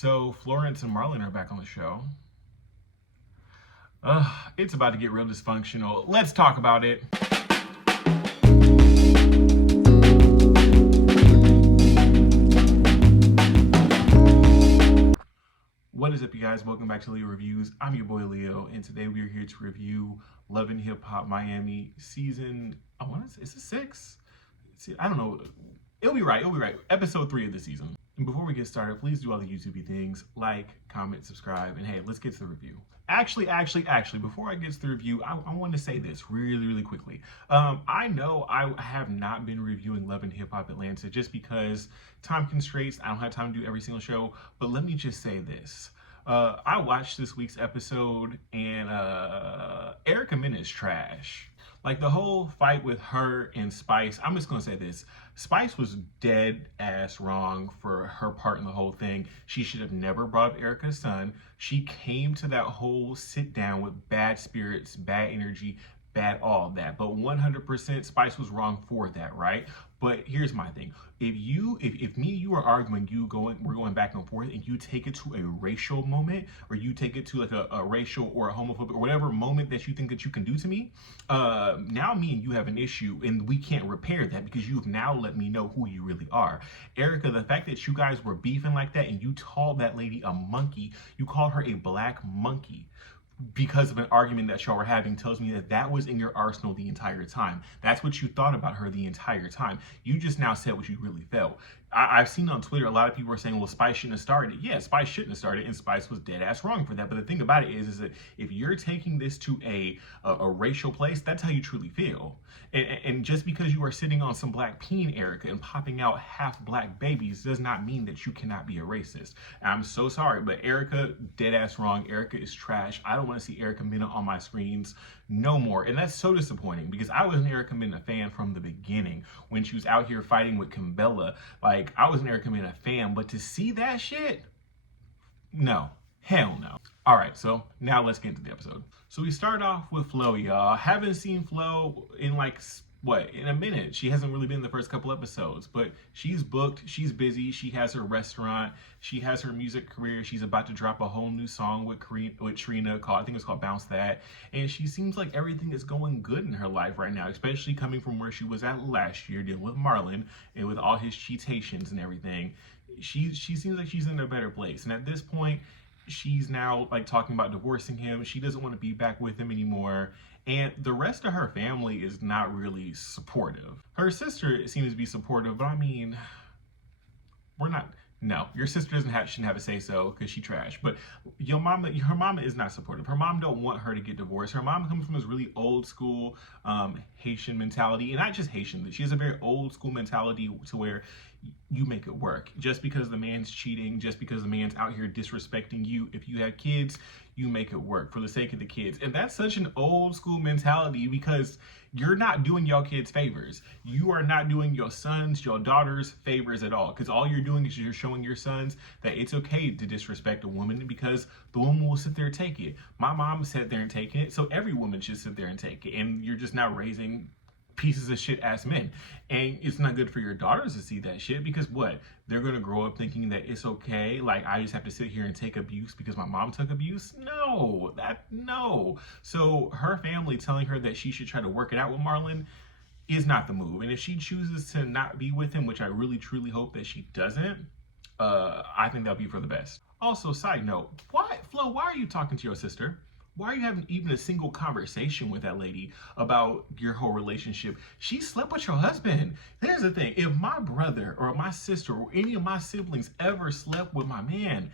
So Florence and Marlon are back on the show. It's about to get real dysfunctional. Let's talk about it. What is up, you guys? Welcome back to Leo Reviews. I'm your boy Leo, and today we are here to review Love and Hip Hop Miami season. I want to say it's a 6. I don't know. It'll be right. Episode 3 of the season. And before we get started, please do all the YouTube things: like, comment, subscribe, and hey, let's get to the review. Actually, before I get to the review, I want to say this really quickly. I know I have not been reviewing Love and Hip Hop Atlanta just because time constraints. I don't have time to do every single show, but let me just say this. I watched this week's episode, and Erica Mena is trash. Like, the whole fight with her and Spice, I'm just gonna say this. Spice was dead ass wrong for her part in the whole thing. She should have never brought up Erica's son. She came to that whole sit down with bad spirits, bad energy, bad all of that. But 100% Spice was wrong for that, right? But here's my thing. If me and you are arguing, we're going back and forth, and you take it to a racial moment, or you take it to like a racial or a homophobic or whatever moment that you think that you can do to me, now me and you have an issue, and we can't repair that because you've now let me know who you really are. Erica, the fact that you guys were beefing like that and you called that lady a monkey, you called her a black monkey because of an argument that y'all were having, tells me that that was in your arsenal the entire time. That's what you thought about her the entire time. You just now said what you really felt. I've seen on Twitter a lot of people are saying, well, Spice shouldn't have started. Yeah, Spice shouldn't have started, and Spice was dead ass wrong for that. But the thing about it is that if you're taking this to a racial place, that's how you truly feel. And just because you are sitting on some black peen, Erica, and popping out half black babies does not mean that you cannot be a racist. I'm so sorry, but Erica, dead ass wrong. Erica is trash. I don't want to see Erica Mena on my screens no more. And that's so disappointing because I was an Erica Mena fan from the beginning when she was out here fighting with Kimbella. Like, I was an Erica Mena fan, but to see that shit, no. Hell no. All right, so now let's get into the episode. So we start off with Flo, y'all. Haven't seen Flo in in a minute. She hasn't really been in the first couple episodes, but she's booked, she's busy, she has her restaurant, she has her music career, she's about to drop a whole new song with Trina called, I think it's called Bounce That, and she seems like everything is going good in her life right now, especially coming from where she was at last year dealing with Marlon and with all his cheatations and everything. She seems like she's in a better place, and at this point, she's now like talking about divorcing him. She doesn't want to be back with him anymore. And the rest of her family is not really supportive. Her sister seems to be supportive, but I mean, no, your sister shouldn't have a say so because she trash. But her mama is not supportive. Her mom don't want her to get divorced. Her mom comes from this really old school Haitian mentality, and not just Haitian. She has a very old school mentality to where you make it work. Just because the man's cheating, just because the man's out here disrespecting you, if you have kids, you make it work for the sake of the kids. And that's such an old school mentality because you're not doing your kids favors. You are not doing your sons, your daughters favors at all. Because all you're doing is you're showing your sons that it's okay to disrespect a woman because the woman will sit there and take it. My mom sat there and taken it, so every woman should sit there and take it. And you're just not raising pieces of shit ass men. And it's not good for your daughters to see that shit because what? They're gonna grow up thinking that it's okay, like I just have to sit here and take abuse because my mom took abuse? No. So her family telling her that she should try to work it out with Marlon is not the move. And if she chooses to not be with him, which I really truly hope that she doesn't, I think that'll be for the best. Also, side note, Flo, why are you talking to your sister? Why are you having even a single conversation with that lady about your whole relationship? She slept with your husband. Here's the thing. If my brother or my sister or any of my siblings ever slept with my man,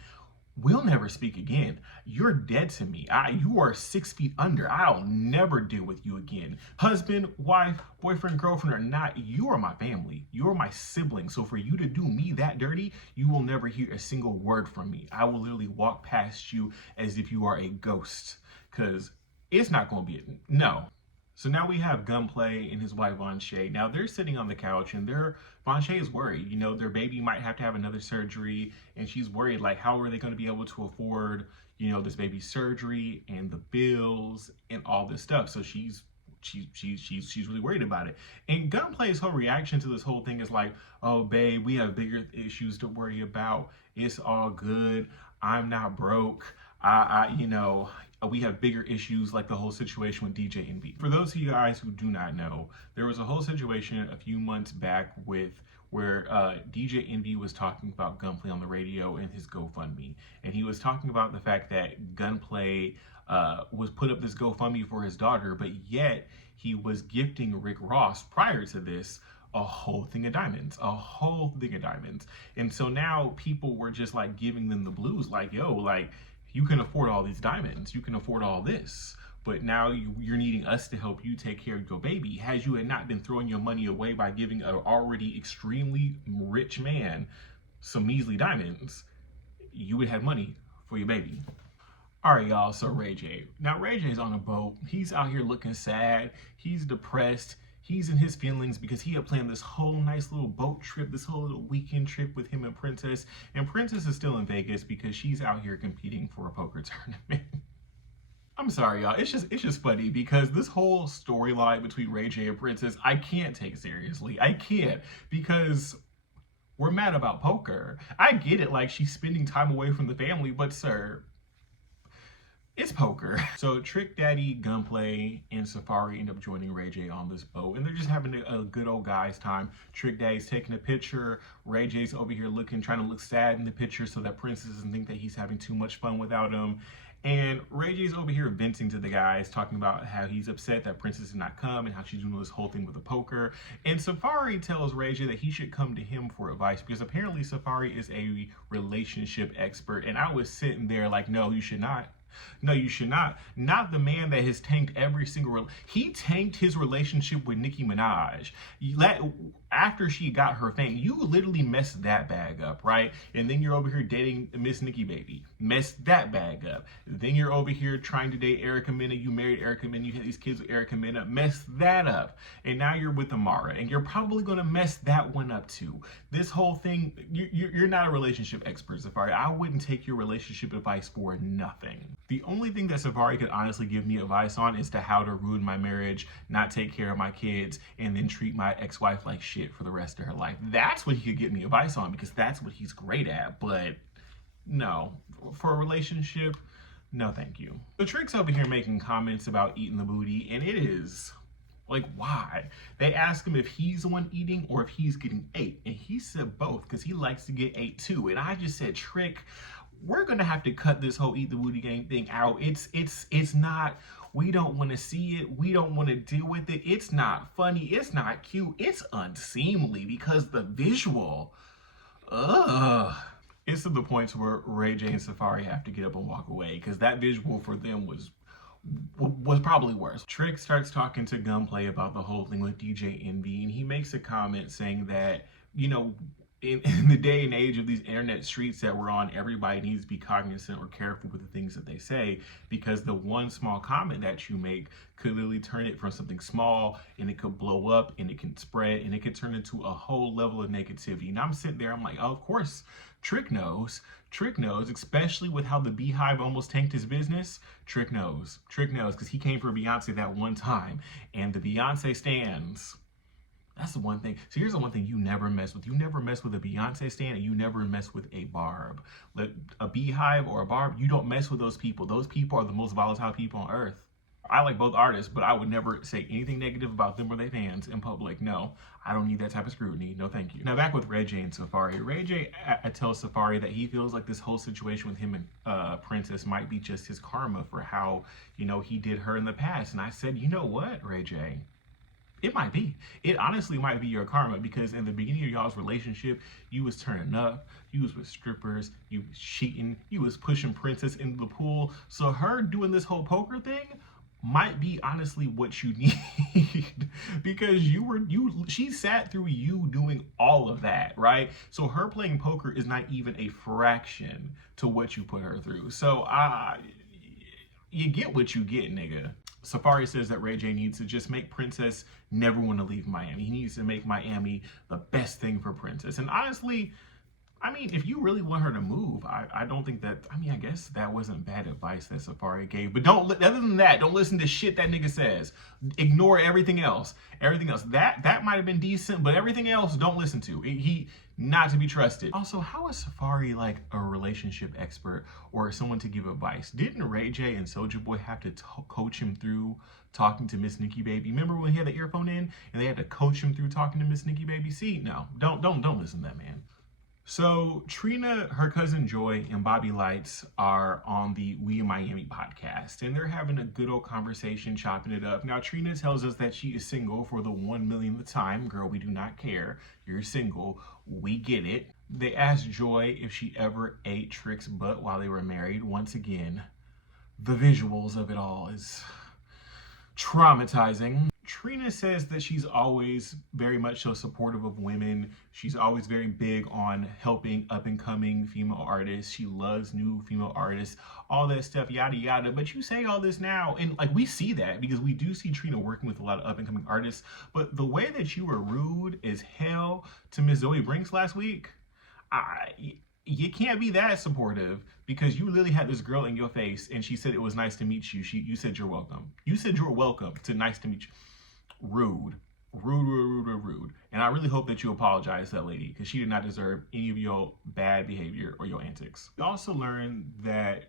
we'll never speak again. You're dead to me. You are 6 feet under. I'll never deal with you again. Husband, wife, boyfriend, girlfriend or not, you are my family. You are my sibling. So for you to do me that dirty, you will never hear a single word from me. I will literally walk past you as if you are a ghost. Because it's not going to be no. So now we have Gunplay and his wife Von Shay. Now they're sitting on the couch and Von Shay is worried. You know, their baby might have to have another surgery, and she's worried like how are they going to be able to afford, you know, this baby's surgery and the bills and all this stuff. So she's she's really worried about it. And Gunplay's whole reaction to this whole thing is like, oh babe, we have bigger issues to worry about. It's all good. I'm not broke. We have bigger issues, like the whole situation with DJ Envy. For those of you guys who do not know, there was a whole situation a few months back where DJ Envy was talking about Gunplay on the radio in his GoFundMe. And he was talking about the fact that Gunplay was put up this GoFundMe for his daughter, but yet he was gifting Rick Ross prior to this a whole thing of diamonds. And so now people were just like giving them the blues, like, yo, like, you can afford all these diamonds, you can afford all this, but now you're needing us to help you take care of your baby. Had you had not been throwing your money away by giving an already extremely rich man some measly diamonds, you would have money for your baby. All right, y'all, so Ray J. Now, Ray J's on a boat. He's out here looking sad. He's depressed. He's in his feelings because he had planned this whole nice little boat trip, this whole little weekend trip with him and Princess. And Princess is still in Vegas because she's out here competing for a poker tournament. I'm sorry, y'all. It's just funny because this whole storyline between Ray J and Princess, I can't take seriously. I can't, because we're mad about poker. I get it, like she's spending time away from the family, but sir, it's poker. So Trick Daddy, Gunplay, and Safari end up joining Ray J on this boat, and they're just having a good old guys time. Trick Daddy's taking a picture. Ray J's over here trying to look sad in the picture so that Princess doesn't think that he's having too much fun without him. And Ray J's over here venting to the guys, talking about how he's upset that Princess did not come and how she's doing this whole thing with the poker. And Safari tells Ray J that he should come to him for advice because apparently Safari is a relationship expert. And I was sitting there like, no, you should not. No, you should not. Not the man that has tanked every single... He tanked his relationship with Nicki Minaj. After she got her fame, you literally messed that bag up, right? And then you're over here dating Miss Nicki Baby. Messed that bag up. Then you're over here trying to date Erica Mena. You married Erica Mena. You had these kids with Erica Mena. Messed that up. And now you're with Amara. And you're probably going to mess that one up too. This whole thing, you're not a relationship expert, Safari. I wouldn't take your relationship advice for nothing. The only thing that Safari could honestly give me advice on is to how to ruin my marriage, not take care of my kids, and then treat my ex-wife like shit for the rest of her life. That's what he could give me advice on because that's what he's great at. But no, for a relationship, no thank you. The Trick's over here making comments about eating the booty, and it is like, why? They ask him if he's the one eating or if he's getting ate, and he said both because he likes to get ate too. And I just said, Trick, we're gonna have to cut this whole eat the booty game thing out. It's not, we don't want to see it, we don't want to deal with it, it's not funny, it's not cute, it's unseemly because the visual, it's to the point where Ray J and Safari have to get up and walk away because that visual for them was probably worse. Trick starts talking to Gunplay about the whole thing with DJ Envy, and he makes a comment saying that, you know, in the day and age of these internet streets that we're on, everybody needs to be cognizant or careful with the things that they say, because the one small comment that you make could literally turn it from something small, and it could blow up, and it can spread, and it could turn into a whole level of negativity. And I'm sitting there, I'm like, oh, of course, Trick knows, especially with how the Beehive almost tanked his business. Trick knows, because he came for Beyonce that one time, and the Beyonce stans. That's the one thing. So here's the one thing you never mess with. You never mess with a Beyonce stan, and you never mess with a Barb. A Beehive or a Barb, you don't mess with those people. Those people are the most volatile people on earth. I like both artists, but I would never say anything negative about them or their fans in public. No, I don't need that type of scrutiny. No, thank you. Now back with Ray J and Safari. Ray J tells Safari that he feels like this whole situation with him and Princess might be just his karma for how, you know, he did her in the past. And I said, you know what, Ray J? It might be. It honestly might be your karma, because in the beginning of y'all's relationship, you was turning up, you was with strippers, you was cheating, you was pushing Princess into the pool. So her doing this whole poker thing might be honestly what you need because she sat through you doing all of that, right? So her playing poker is not even a fraction to what you put her through. So you get what you get, nigga. Safari says that Ray J needs to just make Princess never want to leave Miami. He needs to make Miami the best thing for Princess. And honestly, I mean, if you really want her to move, I don't think that. I mean, I guess that wasn't bad advice that Safari gave. But other than that, don't listen to shit that nigga says. Ignore everything else. Everything else that might have been decent, but everything else don't listen to. He not to be trusted. Also, how is Safari like a relationship expert or someone to give advice? Didn't Ray J and Soulja Boy have to coach him through talking to Miss Nikki Baby? Remember when he had the earphone in and they had to coach him through talking to Miss Nikki Baby? See, no, don't listen to that man. So Trina, her cousin Joy, and Bobby Lights are on the We in Miami podcast, and they're having a good old conversation, chopping it up. Now, Trina tells us that she is single for the 1 millionth time. Girl, we do not care. You're single. We get it. They asked Joy if she ever ate Trick's butt while they were married. Once again, the visuals of it all is traumatizing. Trina says that she's always very much so supportive of women. She's always very big on helping up and coming female artists. She loves new female artists, all that stuff, yada yada. But you say all this now, and like we see that because we do see Trina working with a lot of up and coming artists. But the way that you were rude as hell to Miss Zoe Brinks last week, you can't be that supportive because you literally had this girl in your face and she said it was nice to meet you. You said you're welcome. You said you're welcome to nice to meet you. Rude. And I really hope that you apologize to that lady because she did not deserve any of your bad behavior or your antics. We also learned that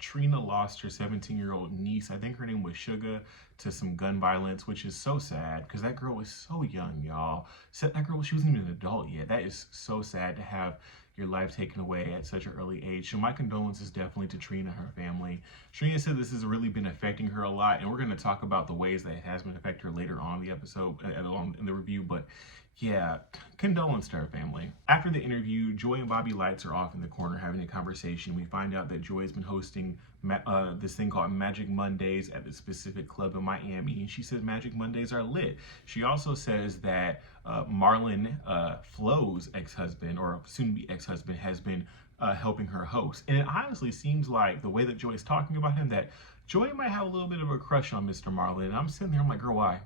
Trina lost her 17-year-old niece, I think her name was Sugar, to some gun violence, which is so sad because that girl was so young, y'all. That girl, she wasn't even an adult yet. That is so sad to have your life taken away at such an early age. So my condolences definitely to Trina and her family. Trina said this has really been affecting her a lot, and we're going to talk about the ways that it has been affecting her later on in the episode, in the review, but yeah, condolence to her family. After the interview, Joy and Bobby Lights are off in the corner having a conversation. We find out that Joy has been hosting this thing called Magic Mondays at the specific club in Miami, and she says Magic Mondays are lit. She also says that Marlon, Flo's ex-husband, or soon-to-be ex-husband, has been helping her host. And it honestly seems like the way that Joy is talking about him, that Joy might have a little bit of a crush on Mr. Marlon. And I'm sitting there, I'm like, girl, why?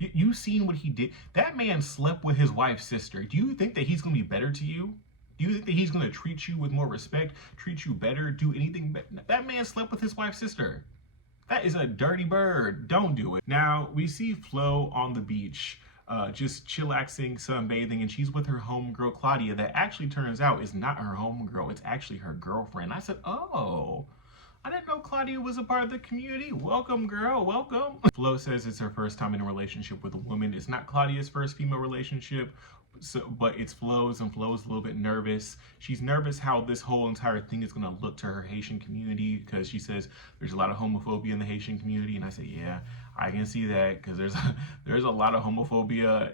You seen what he did? That man slept with his wife's sister. Do you think that he's going to be better to you? Do you think that he's going to treat you with more respect, treat you better, do anything better? That man slept with his wife's sister. That is a dirty bird. Don't do it. Now, we see Flo on the beach, just chillaxing, sunbathing, and she's with her homegirl, Claudia, that actually turns out is not her homegirl. It's actually her girlfriend. I said, oh, I didn't know Claudia was a part of the community. Welcome, girl, welcome. Flo says it's her first time in a relationship with a woman. It's not Claudia's first female relationship, but it's Flo's, and Flo's a little bit nervous. She's nervous how this whole entire thing is gonna look to her Haitian community because she says there's a lot of homophobia in the Haitian community, and I say, yeah, I can see that because there's a lot of homophobia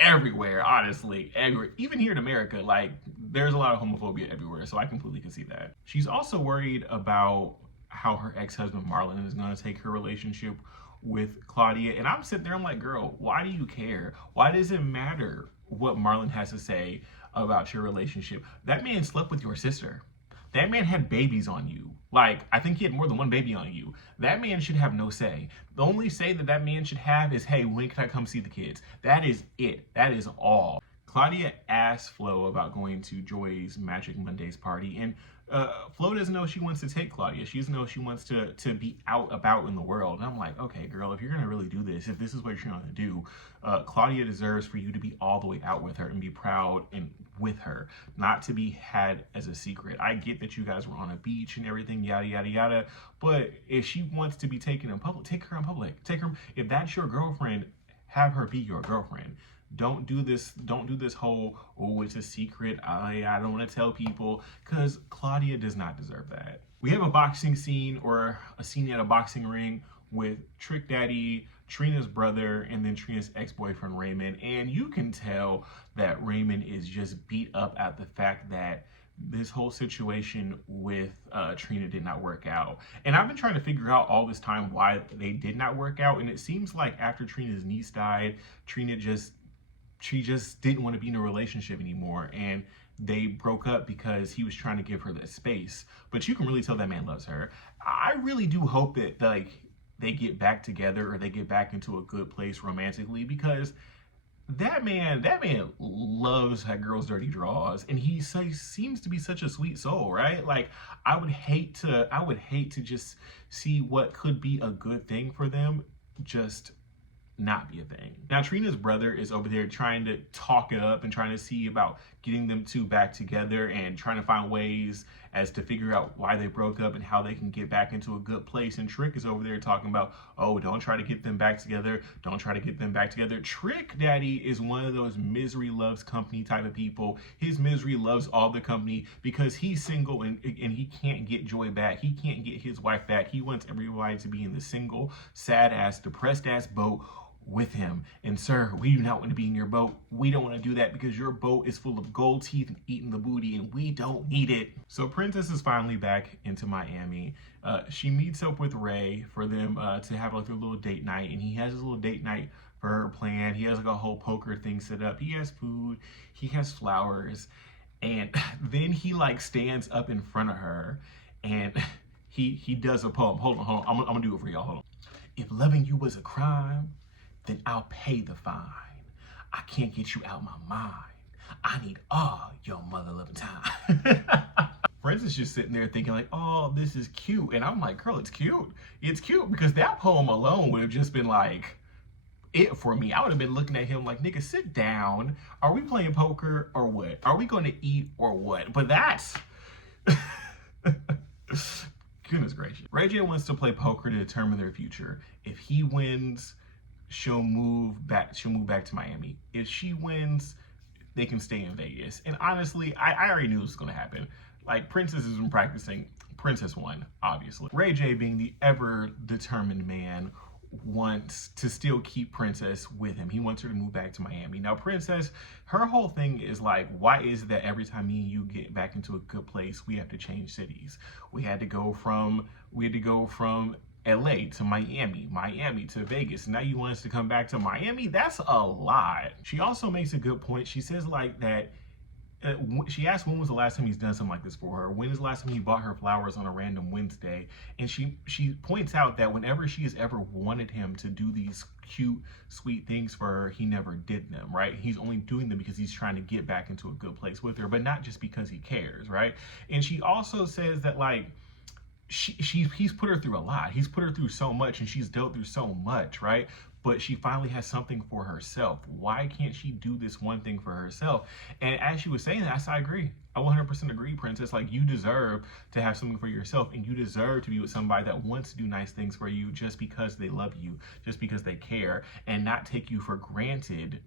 everywhere, honestly, even here in America, like there's a lot of homophobia everywhere, so I completely can see that. She's also worried about how her ex-husband Marlon is going to take her relationship with Claudia, and I'm sitting there, I'm like, girl, why do you care? Why does it matter what Marlon has to say about your relationship? That man slept with your sister. That man had babies on you. Like, I think he had more than one baby on you. That man should have no say. The only say that that man should have is, hey, when can I come see the kids? That is it. That is all. Claudia asked Flo about going to Joy's Magic Mondays party, and Flo doesn't know she wants to take Claudia. She doesn't know she wants to be out about in the world. And I'm like, okay, girl, if you're going to really do this, if this is what you're going to do, Claudia deserves for you to be all the way out with her and be proud and with her, not to be had as a secret. I get that you guys were on a beach and everything, yada, yada, yada. But if she wants to be taken in public, take her in public. Take her. If that's your girlfriend, have her be your girlfriend. Don't do this whole, oh, it's a secret, I don't want to tell people, because Claudia does not deserve that. We have a boxing scene, or a scene at a boxing ring with Trick Daddy, Trina's brother, and then Trina's ex-boyfriend Raymond, and you can tell that Raymond is just beat up at the fact that this whole situation with Trina did not work out. And I've been trying to figure out all this time why they did not work out, and it seems like after Trina's niece died, she just didn't want to be in a relationship anymore, and they broke up because he was trying to give her that space. But you can really tell that man loves her. I really do hope that like they get back together, or they get back into a good place romantically, because that man loves how girls dirty draws, and he seems to be such a sweet soul, right? Like I would hate to just see what could be a good thing for them just not be a thing. Now, Trina's brother is over there trying to talk it up and trying to see about getting them two back together and trying to find ways as to figure out why they broke up and how they can get back into a good place. And Trick is over there talking about, oh, don't try to get them back together. Don't try to get them back together. Trick Daddy is one of those misery loves company type of people. His misery loves all the company because he's single and he can't get Joy back. He can't get his wife back. He wants everybody to be in the single, sad ass, depressed ass boat with him. And sir, we do not want to be in your boat. We don't want to do that because your boat is full of gold teeth and eating the booty, and we don't need it. So Princess is finally back into Miami. She meets up with Ray for them to have like their little date night, and he has his little date night for her planned. He has like a whole poker thing set up. He has food, he has flowers, and then he like stands up in front of her and he does a poem. Hold on. I'm gonna do it for y'all. Hold on. If loving you was a crime, then I'll pay the fine. I can't get you out my mind. I need all your mother loving time. Princess just sitting there thinking like, oh, this is cute. And I'm like, girl, it's cute. It's cute because that poem alone would have just been like it for me. I would have been looking at him like, nigga, sit down. Are we playing poker or what? Are we going to eat or what? But that's... Goodness gracious. Ray J wants to play poker to determine their future. If he wins, she'll move back to Miami. If she wins, they can stay in Vegas. And honestly, I already knew this was going to happen. Like, Princess has been practicing. Princess won, obviously. Ray J, being the ever-determined man, wants to still keep Princess with him. He wants her to move back to Miami. Now, Princess, her whole thing is like, why is it that every time me and you get back into a good place, we have to change cities? We had to go from LA to Miami, Miami to Vegas. Now you want us to come back to Miami? That's a lot. She also makes a good point. She says like that, she asked when was the last time he's done something like this for her. When is the last time he bought her flowers on a random Wednesday? And she points out that whenever she has ever wanted him to do these cute, sweet things for her, he never did them, right? He's only doing them because he's trying to get back into a good place with her, but not just because he cares, right? And she also says that like, he's put her through a lot. He's put her through so much and she's dealt through so much, right? But she finally has something for herself. Why can't she do this one thing for herself? And as she was saying that, I agree. I 100% agree, Princess. Like, you deserve to have something for yourself, and you deserve to be with somebody that wants to do nice things for you just because they love you, just because they care, and not take you for granted,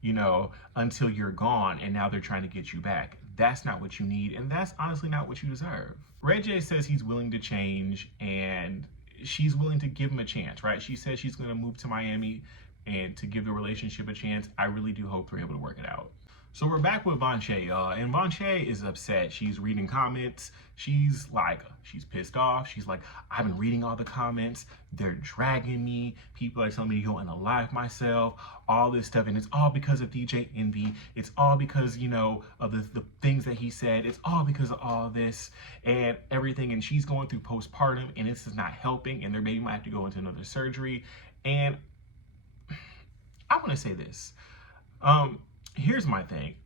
you know, until you're gone and now they're trying to get you back. That's not what you need, and that's honestly not what you deserve. Ray J says he's willing to change, and she's willing to give him a chance, right? She says she's going to move to Miami and to give the relationship a chance. I really do hope they're able to work it out. So we're back with Von'Shay, y'all, and Von'Shay is upset. She's reading comments. She's pissed off. She's like, I've been reading all the comments. They're dragging me. People are telling me to go unalive myself, all this stuff. And it's all because of DJ Envy. It's all because, you know, of the things that he said. It's all because of all this and everything. And she's going through postpartum, and this is not helping. And their baby might have to go into another surgery. And I want to say this. Here's my thing.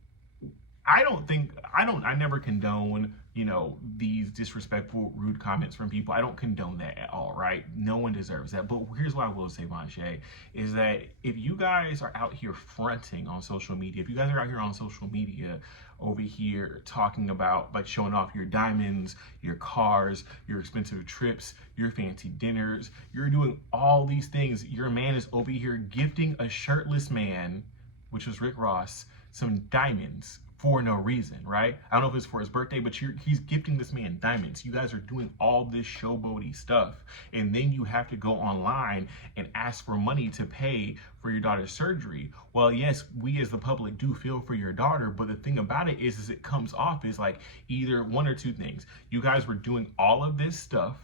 I never condone, you know, these disrespectful, rude comments from people. I don't condone that at all, right? No one deserves that. But here's what I will say, Von'Shay, is that if you guys are out here fronting on social media, if you guys are out here on social media over here talking about, like, showing off your diamonds, your cars, your expensive trips, your fancy dinners, you're doing all these things. Your man is over here gifting a shirtless man, which was Rick Ross, some diamonds for no reason, right? I don't know if it's for his birthday, but he's gifting this man diamonds. You guys are doing all this showboaty stuff, and then you have to go online and ask for money to pay for your daughter's surgery. Well, yes, we as the public do feel for your daughter, but the thing about it is it comes off as like either one or two things. You guys were doing all of this stuff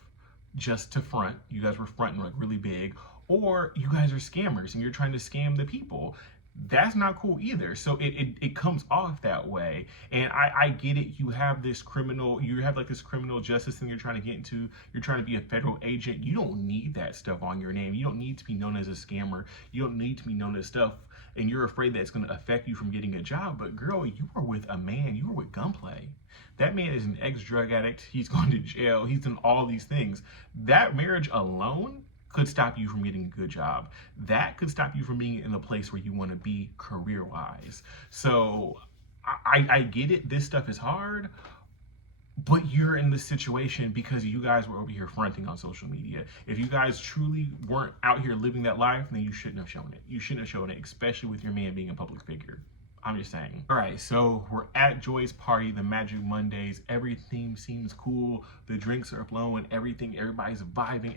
just to front. You guys were fronting like really big, or you guys are scammers and you're trying to scam the people. that's not cool either. So it comes off that way. And I get it. You have this criminal justice thing you're trying to get into. You're trying to be a federal agent. You don't need that stuff on your name. You don't need to be known as a scammer. You don't need to be known as stuff. And you're afraid that it's going to affect you from getting a job. But girl, you are with a man. You are with gunplay. That man is an ex-drug addict. He's gone to jail. He's done all these things. That marriage alone could stop you from getting a good job. That could stop you from being in the place where you want to be career-wise. So I get it. This stuff is hard, but you're in this situation because you guys were over here fronting on social media. If you guys truly weren't out here living that life, then you shouldn't have shown it. You shouldn't have shown it, especially with your man being a public figure. I'm just saying. All right, so we're at Joy's party, the Magic Mondays. Everything seems cool. The drinks are flowing, everybody's vibing,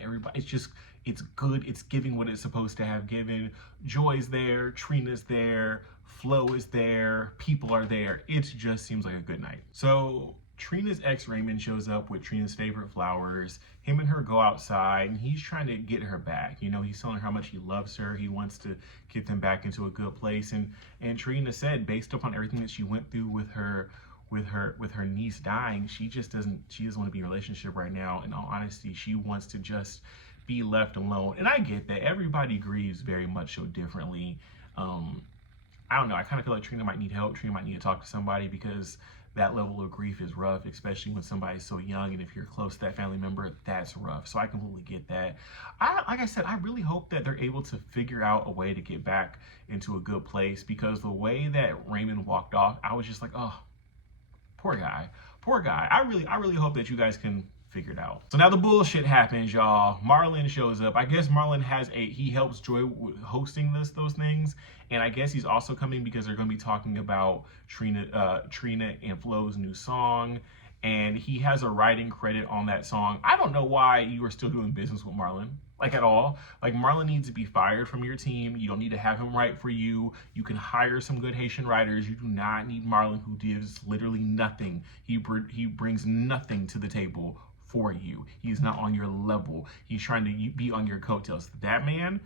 it's good. It's giving what it's supposed to have given. Joy's there, Trina's there, Flo is there, people are there. It just seems like a good night. So Trina's ex Raymond shows up with Trina's favorite flowers. Him and her go outside and he's trying to get her back. You know, he's telling her how much he loves her. He wants to get them back into a good place. And Trina said, based upon everything that she went through with her niece dying, she doesn't want to be in a relationship right now. In all honesty, she wants to just be left alone. And I get that everybody grieves very much so differently. I don't know. I kind of feel like Trina might need help. Trina might need to talk to somebody because that level of grief is rough, especially when somebody's so young. And if you're close to that family member, that's rough. So I completely get that. Like I said, I really hope that they're able to figure out a way to get back into a good place, because the way that Raymond walked off, I was just like, oh, poor guy. Poor guy. I really hope that you guys can figure it out. So now the bullshit happens, y'all. Marlon shows up. I guess Marlon he helps Joy with hosting those things. And I guess he's also coming because they're going to be talking about Trina and Flo's new song. And he has a writing credit on that song. I don't know why you are still doing business with Marlon, like at all. Like, Marlon needs to be fired from your team. You don't need to have him write for you. You can hire some good Haitian writers. You do not need Marlon, who gives literally nothing. He brings nothing to the table for you. He's not on your level. He's trying to be on your coattails. That man,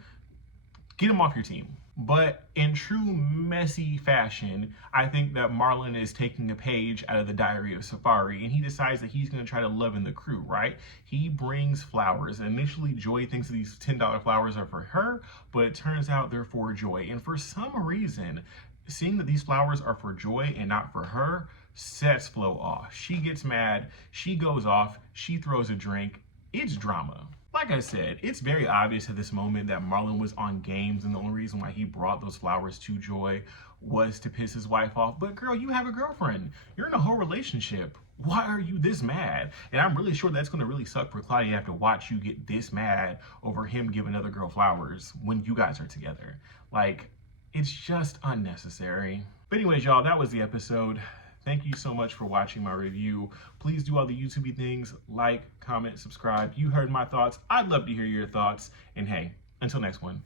get him off your team. But in true messy fashion, I think that Marlon is taking a page out of the Diary of Safari, and he decides that he's going to try to love in the crew, right? He brings flowers. Initially, Joy thinks these $10 flowers are for her, but it turns out they're for Joy. And for some reason, seeing that these flowers are for Joy and not for her sets Flo off. She gets mad. She goes off. She throws a drink. It's drama. Like I said, it's very obvious at this moment that Marlon was on games, and the only reason why he brought those flowers to Joy was to piss his wife off. But girl, you have a girlfriend. You're in a whole relationship. Why are you this mad? And I'm really sure that's going to really suck for Claudia to have to watch you get this mad over him giving another girl flowers when you guys are together. Like, it's just unnecessary. But anyways, y'all, that was the episode. Thank you so much for watching my review. Please do all the YouTube things, like, comment, subscribe. You heard my thoughts. I'd love to hear your thoughts. And hey, until next one.